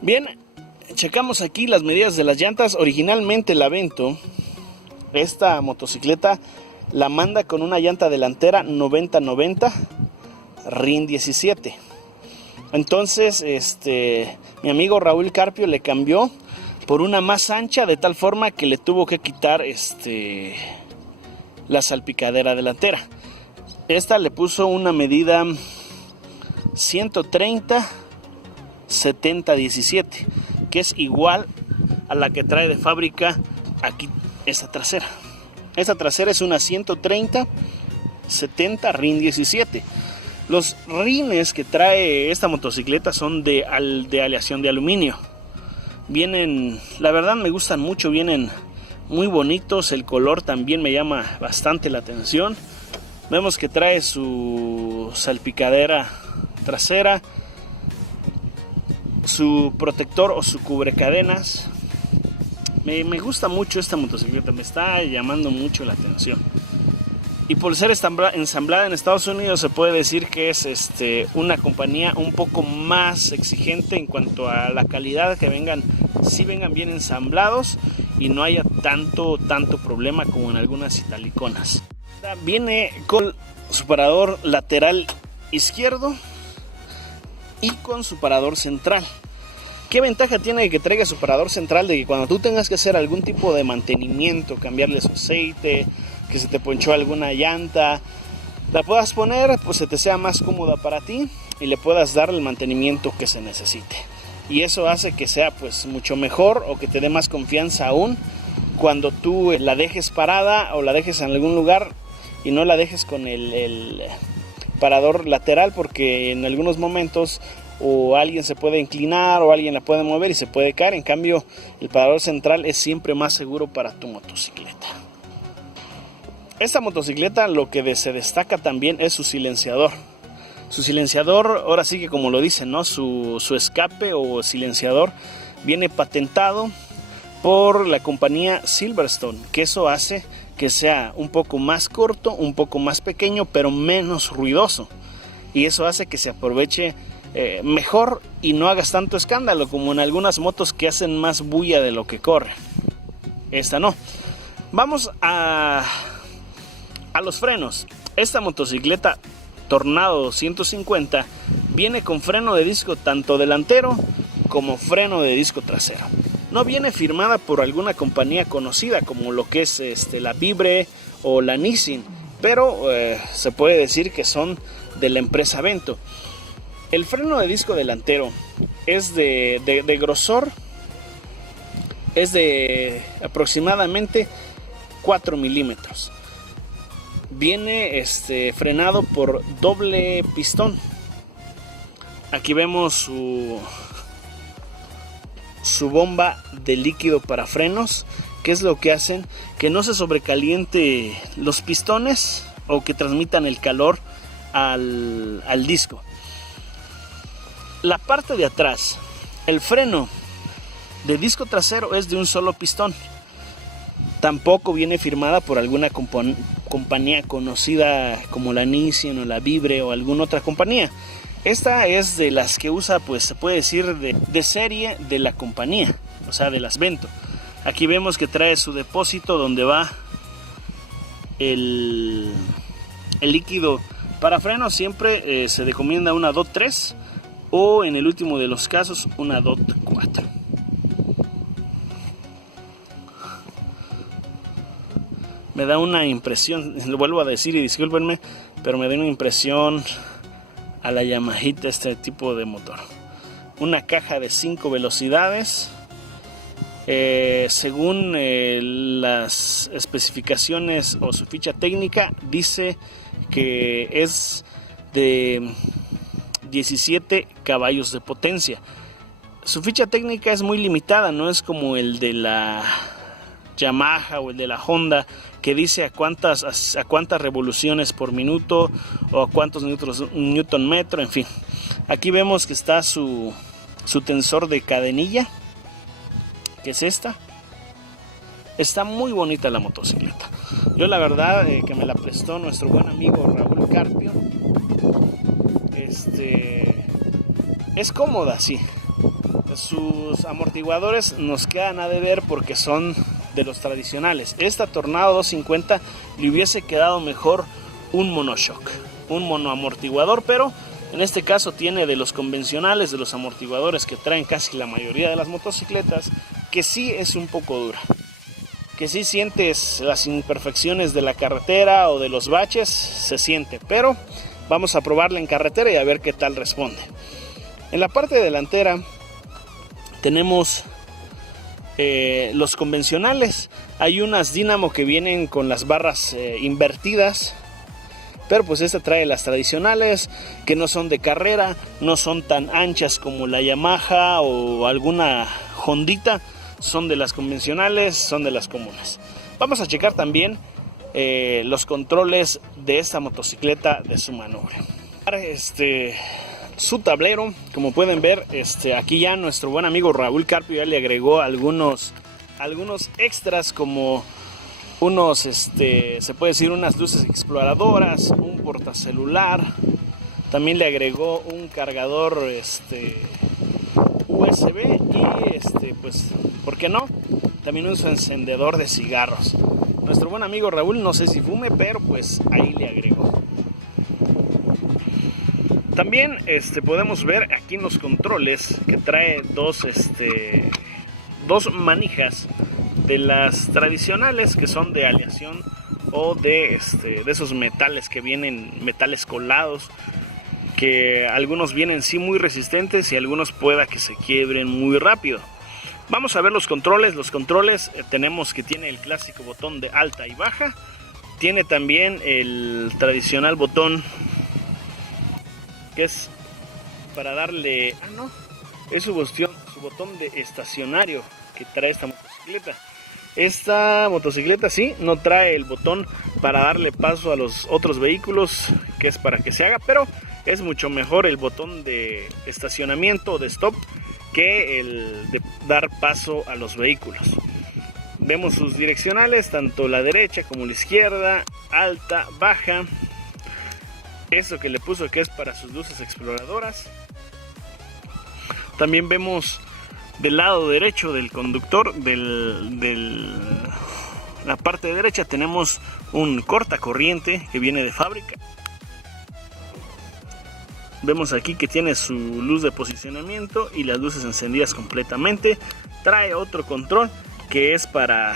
Bien, checamos aquí las medidas de las llantas. Originalmente la Vento, esta motocicleta, la manda con una llanta delantera 90-90 RIN 17. Entonces mi amigo Raúl Carpio le cambió por una más ancha, de tal forma que le tuvo que quitar la salpicadera delantera. Esta le puso una medida 130-70-17, que es igual a la que trae de fábrica aquí esta trasera. Esta trasera es una 130-70 RIN 17. Los rines que trae esta motocicleta son de aleación de aluminio. Vienen, la verdad me gustan mucho, vienen muy bonitos. El color también me llama bastante la atención. Vemos que trae su salpicadera trasera, su protector o su cubrecadenas. Me gusta mucho esta motocicleta, me está llamando mucho la atención. Y por ser ensamblada en Estados Unidos, se puede decir que es una compañía un poco más exigente en cuanto a la calidad, que vengan bien ensamblados y no haya tanto problema como en algunas italiconas. Viene con su parador lateral izquierdo y con su parador central. ¿Qué ventaja tiene que traiga su parador central? De que cuando tú tengas que hacer algún tipo de mantenimiento, cambiarle su aceite, que se te ponchó alguna llanta, la puedas poner, pues se te sea más cómoda para ti y le puedas dar el mantenimiento que se necesite. Y eso hace que sea pues mucho mejor, o que te dé más confianza aún cuando tú la dejes parada o la dejes en algún lugar y no la dejes con el parador lateral, porque en algunos momentos o alguien se puede inclinar o alguien la puede mover y se puede caer. En cambio, el parador central es siempre más seguro para tu motocicleta. Esta motocicleta, lo que se destaca también es su silenciador. Su silenciador, ahora sí que como lo dicen, ¿no? Su escape o silenciador viene patentado por la compañía Silverstone, que eso hace que sea un poco más corto, un poco más pequeño, pero menos ruidoso. Y eso hace que se aproveche mejor y no hagas tanto escándalo como en algunas motos que hacen más bulla de lo que corren. Esta no. Vamos a los frenos. Esta motocicleta Tornado 150 viene con freno de disco tanto delantero como freno de disco trasero. No viene firmada por alguna compañía conocida como lo que es la Vibre o la Nissin, pero se puede decir que son de la empresa Vento. El freno de disco delantero es de grosor, es de aproximadamente 4 milímetros. Viene frenado por doble pistón. Aquí vemos su bomba de líquido para frenos, que es lo que hacen que no se sobrecaliente los pistones o que transmitan el calor al disco. La parte de atrás, el freno de disco trasero es de un solo pistón. Tampoco viene firmada por alguna compañía conocida como la Nissin o la Vibre o alguna otra compañía. Esta es de las que usa, pues se puede decir de serie de la compañía, o sea, de las Vento. Aquí vemos que trae su depósito donde va el líquido para frenos. Siempre se recomienda una DOT 3 o en el último de los casos una DOT 4. Me da una impresión, lo vuelvo a decir y discúlpenme, pero me da una impresión a la Yamahita este tipo de motor. Una caja de 5 velocidades. Según las especificaciones o su ficha técnica, dice que es de 17 caballos de potencia. Su ficha técnica es muy limitada, no es como el de la Yamaha o el de la Honda, que dice a cuántas revoluciones por minuto o a cuántos newton metro, en fin. Aquí vemos que está su tensor de cadenilla, que es esta. Está muy bonita la motocicleta. Yo la verdad que me la prestó nuestro buen amigo Raúl Carpio. Es cómoda, sí. sus amortiguadores nos quedan a deber porque son de los tradicionales. Esta Tornado 250 le hubiese quedado mejor un monoshock, un monoamortiguador, pero en este caso tiene de los convencionales, de los amortiguadores que traen casi la mayoría de las motocicletas, que sí es un poco dura, que sí sientes las imperfecciones de la carretera o de los baches, se siente, pero vamos a probarla en carretera y a ver qué tal responde. En la parte delantera tenemos los convencionales. Hay unas Dynamo que vienen con las barras invertidas, pero pues esta trae las tradicionales, que no son de carrera, no son tan anchas como la Yamaha o alguna Hondita, son de las convencionales, son de las comunes. Vamos a checar también los controles de esta motocicleta de su manubrio. Su tablero, como pueden ver, aquí ya nuestro buen amigo Raúl Carpio ya le agregó algunos extras, como unos, se puede decir, unas luces exploradoras, un portacelular. También le agregó un cargador USB y pues, ¿por qué no? También un encendedor de cigarros. Nuestro buen amigo Raúl, no sé si fume, pero pues ahí le agregó. También podemos ver aquí en los controles que trae dos manijas de las tradicionales, que son de aleación o de esos metales que vienen, metales colados, que algunos vienen sí muy resistentes y algunos pueda que se quiebren muy rápido. Vamos a ver los controles. Los controles tenemos que tiene el clásico botón de alta y baja, tiene también el tradicional botón que es para darle, es su botón de estacionario que trae esta motocicleta. Esta motocicleta sí no trae el botón para darle paso a los otros vehículos, que es para que se haga, pero es mucho mejor el botón de estacionamiento, de stop, que el de dar paso a los vehículos. Vemos sus direccionales, tanto la derecha como la izquierda, alta, baja. Eso que le puso que es para sus luces exploradoras. También vemos del lado derecho del conductor, la parte derecha, tenemos un cortacorriente que viene de fábrica. Vemos aquí que tiene su luz de posicionamiento y las luces encendidas completamente. Trae otro control que es para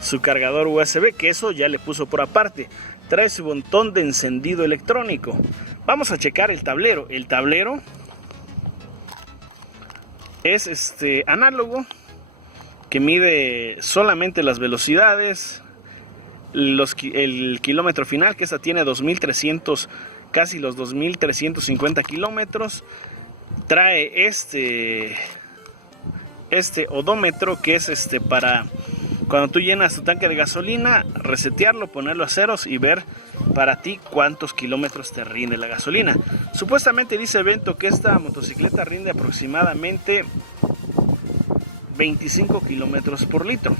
su cargador USB, que eso ya le puso por aparte. Trae su botón de encendido electrónico. Vamos a checar el tablero. El tablero es análogo, que mide solamente las velocidades, el kilómetro final, que esta tiene 2300, casi los 2350 kilómetros. Trae este odómetro, que es para cuando tú llenas tu tanque de gasolina, resetearlo, ponerlo a ceros y ver para ti cuántos kilómetros te rinde la gasolina. Supuestamente dice Bento que esta motocicleta rinde aproximadamente 25 kilómetros por litro,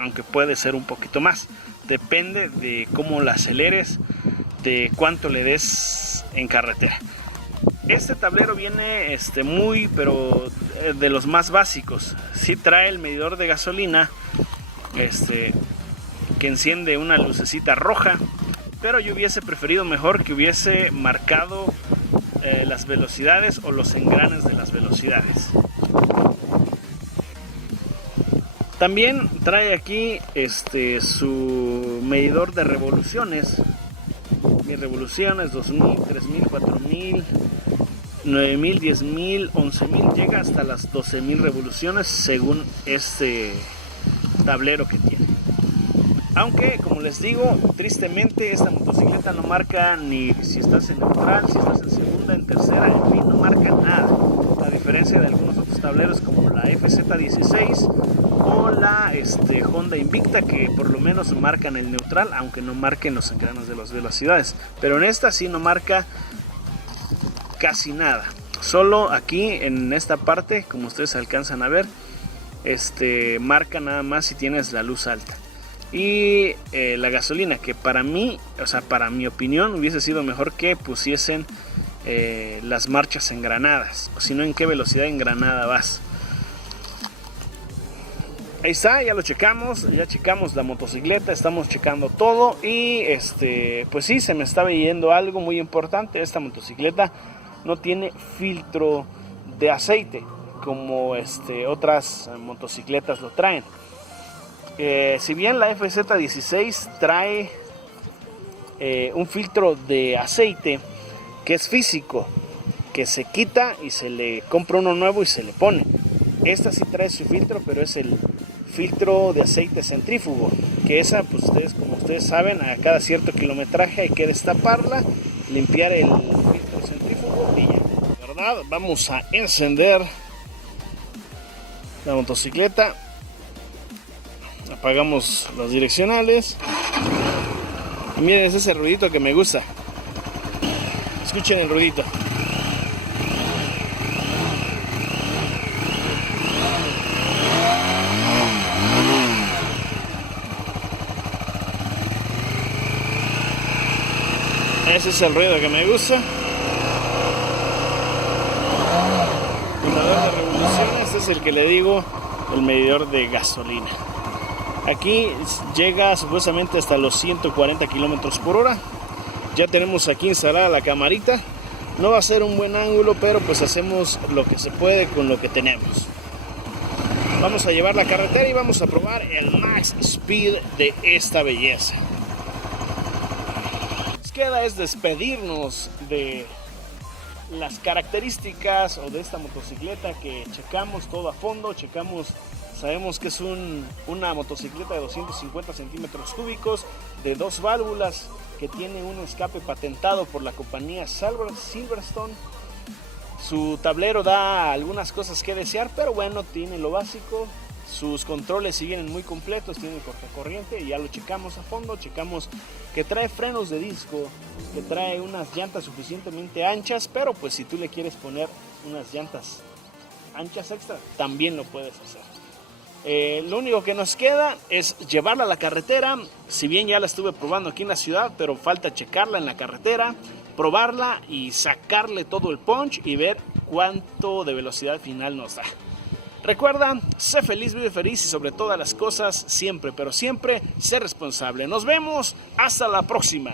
aunque puede ser un poquito más. Depende de cómo la aceleres, de cuánto le des en carretera. Este tablero viene pero de los más básicos. Sí trae el medidor de gasolina, que enciende una lucecita roja, pero yo hubiese preferido mejor que hubiese marcado las velocidades o los engranes de las velocidades. También trae aquí su medidor de revoluciones. Mis revoluciones, 2000, 3000, 4000, 9000, 10000, 11000, llega hasta las 12000 revoluciones según este tablero que tiene. Aunque, como les digo, tristemente esta motocicleta no marca ni si estás en neutral, si estás en segunda, en tercera, en fin, no marca nada. A diferencia de algunos otros tableros como la FZ16 o la Honda Invicta, que por lo menos marcan el neutral, aunque no marquen los engranes de las velocidades. Pero en esta sí no marca casi nada. Solo aquí en esta parte, como ustedes alcanzan a ver, marca nada más si tienes la luz alta. Y la gasolina, que para mí, o sea, para mi opinión, hubiese sido mejor que pusiesen las marchas engranadas, o si no, en qué velocidad engranada vas. Ahí está, ya lo checamos, ya checamos la motocicleta, estamos checando todo y pues sí, se me estaba yendo algo muy importante. Esta motocicleta no tiene filtro de aceite como otras motocicletas lo traen. Si bien la FZ16 trae un filtro de aceite que es físico, que se quita y se le compra uno nuevo y se le pone. Esta sí trae su filtro, pero es el filtro de aceite centrífugo, que esa, pues como ustedes saben, a cada cierto kilometraje hay que destaparla, limpiar el filtro centrífugo y ya, ¿verdad? Vamos a encender la motocicleta, apagamos las direccionales y miren, ese es el ruidito que me gusta. Escuchen el ruidito. Ese es el ruido que me gusta. Medidor de revoluciones, este es el que le digo, el medidor de gasolina. Aquí llega supuestamente hasta los 140 kilómetros por hora. Ya tenemos aquí instalada la camarita. No va a ser un buen ángulo, pero pues hacemos lo que se puede con lo que tenemos. Vamos a llevar la carretera y vamos a probar el max speed de esta belleza. Queda es despedirnos de las características o de esta motocicleta que checamos todo a fondo, sabemos que es una motocicleta de 250 centímetros cúbicos, de 2 válvulas, que tiene un escape patentado por la compañía Silverstone. Su tablero da algunas cosas que desear, pero bueno, tiene lo básico. Sus controles siguen muy completos, tiene cortacorriente y ya lo checamos a fondo. Checamos que trae frenos de disco, que trae unas llantas suficientemente anchas, pero pues si tú le quieres poner unas llantas anchas extra, también lo puedes hacer. Lo único que nos queda es llevarla a la carretera. Si bien ya la estuve probando aquí en la ciudad, pero falta checarla en la carretera, probarla y sacarle todo el punch y ver cuánto de velocidad final nos da. Recuerda, sé feliz, vive feliz y sobre todas las cosas, siempre, pero siempre, sé responsable. Nos vemos, hasta la próxima.